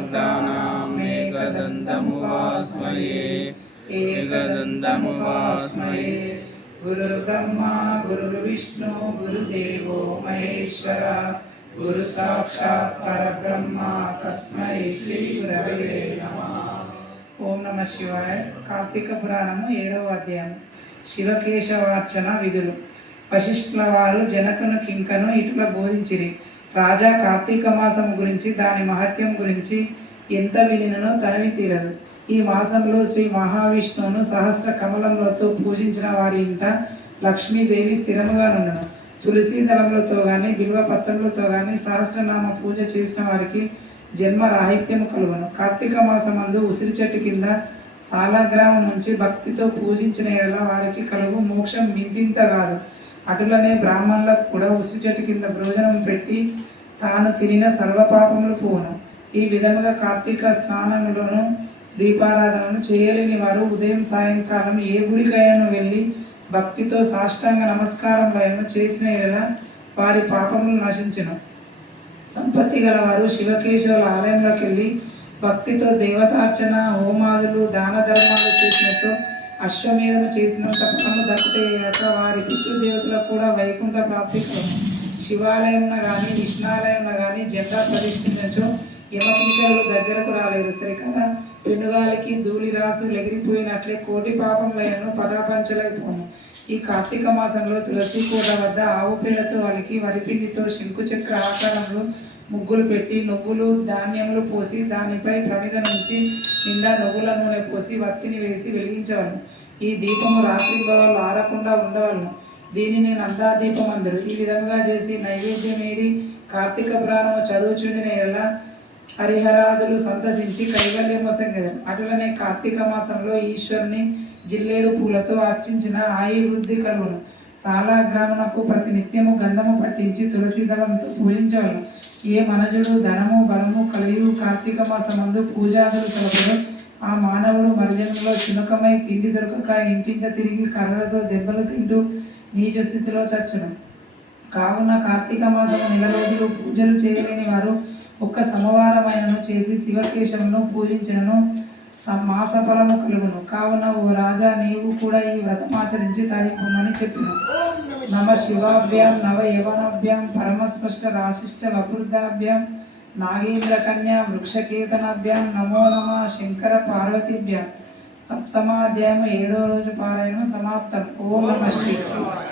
भक्तानाम् एकदन्तमुपास्महे एकदन्तमुपास्महे। गुरुर्ब्रह्मा गुरुर्विष्णु गुरुदेवो महेश्वर गुरु साक्षात् परब्रह्म तस्मै श्री गुरवे नमः। ఓం నమ శివాయ. కార్తీక పురాణము 7వ అధ్యాయం. శివకేశవార్చన విధులు. వశిష్ఠుల వారు జనకును కింకను ఇటుల బోధించిరి. రాజా, కార్తీక మాసం గురించి దాని మహత్యం గురించి ఎంత వినినో తనివి తీరదు. ఈ మాసంలో శ్రీ మహావిష్ణువును సహస్ర కమలములతో పూజించిన వారి ఇంట లక్ష్మీదేవి స్థిరముగా నుండును. తులసీ దళములతో కానీ బిల్వపత్రములతో కానీ సహస్రనామ పూజ చేసిన వారికి జన్మ రాహిత్యము కలుగును. కార్తీక మాసమందు ఉసిరి చెట్టు కింద సాలగ్రామం నుంచి భక్తితో పూజించిన ఎడల వారికి కలుగు మోక్షం మింతింత కాదు. అటులనే బ్రాహ్మణులకు కూడా ఉసిరి చెట్టు కింద భోజనం పెట్టి తాను తినిన సర్వపాపములు పోను. ఈ విధముగా కార్తీక స్నానములను దీపారాధనను చేయలేని వారు ఉదయం సాయంకాలం ఏ గుడికైనా వెళ్ళి భక్తితో సాష్టాంగ నమస్కారములను చేసిన ఎడల వారి పాపములు నశించును. సంపత్తి గలవారు శివకేశవుల ఆలయంలోకి వెళ్ళి భక్తితో దేవతార్చన, హోమాదులు, దాన ధర్మాలు చేసినట్టు అశ్వమేధము చేసినంత ఫలము దక్కుతాయక వారి పితృదేవతలకు కూడా వైకుంఠ ప్రాప్తి కలుగును. శివాలయంలో కానీ విష్ణాలయంలో కానీ జెండా ప్రతిష్ఠించు యమకింకరులు దగ్గరకు రాలేరు. సరికదా పెనుగాలికి ధూళి రాసు ఎగిరిపోయినట్లే కోటి పాపములను పరాపంచలేకపోను. ఈ కార్తీక మాసంలో తులసి కోట వద్ద ఆవు పేడతో వలికి వరిపిండితో శంకుచక్ర ఆకారంలో ముగ్గులు పెట్టి నువ్వులు ధాన్యములు పోసి దానిపై ప్రమిద నుంచి నిండా నువ్వుల నూనె పోసి వత్తిని వేసి వెలిగించవలను. ఈ దీపము రాత్రింబవళ్ళు ఆరకుండా ఉండవలను. దీనిని నందాదీపం అందరు. ఈ విధంగా చేసి నైవేద్యమేడి కార్తీక పురాణము చదువుచుండిన ఎలా హరిహరాదులు సంతసించి కైవల్యము సంగతం. అటులనే కార్తీక మాసంలో ఈశ్వరుని జిల్లేడు పూలతో అర్చించిన ఆయుర్వృద్ధి కలుగును. సాలగ్రామునకు ప్రతి నిత్యము గంధము పట్టించి తులసి దళంతో పూజించవలను. ఏ మనజుడు ధనము బలము కలియు కార్తీక మాసమందు పూజాదులు కలపడు ఆ మానవుడు మరుజన్మలో చినుకమై తిండి దొరకక ఇంటింట తిరిగి కర్రలతో దెబ్బలు తింటూ నీచ స్థితిలో చచ్చును. కావున కార్తీక మాసము నెల రోజులు పూజలు చేయలేని వారు ఒక్క సమవారమైనను చేసి శివకేశవును పూజించను మాస ఫలము కలుగును. కావున ఓ రాజా, నీవు కూడా ఈ వ్రతమాచరించి తరింపమని చెప్పిన. నమ శివాభ్యాం నవ యవనాభ్యాం పరమస్పష్ట రాశిష్ట వృద్ధాభ్యాం నాగేంద్ర కన్యా వృక్షకేతనాభ్యాం నమో నమ శంకర పార్వతీభ్యాం. సప్తమాధ్యాయం 7వ రోజు పారాయణం సమాప్తం. ఓం నమ శివాయ.